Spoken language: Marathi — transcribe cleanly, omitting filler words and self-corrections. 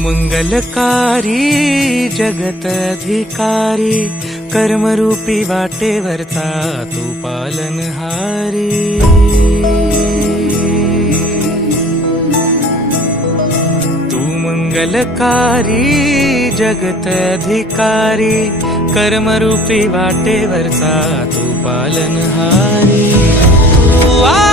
मंगलकारी जगत अधिकारी, कर्मरूपी वाटेवरचा तू पालनहारी। तू मंगलकारी जगत अधिकारी, कर्मरूपी वाटेवरचा तू पालनहारी। तू